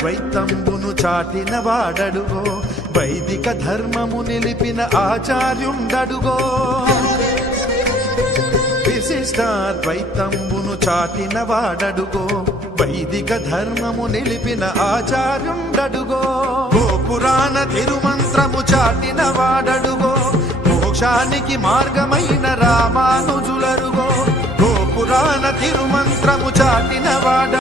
ద్వైతంబును చాటిన వాడడుగో వైదిక ధర్మము నిలిపిన ఆచార్యుండడుగో విశిష్టాద్వైతంబును చాటిన వాడడుగో వైదిక ధర్మము నిలిపిన ఆచార్యుండడుగో గోపురాణ తిరుమంత్రము చాటిన వాడడుగో మోక్షానికి మార్గమైన రామానుజులరుగో గోపురాణ తిరుమంత్రము చాటిన వాడ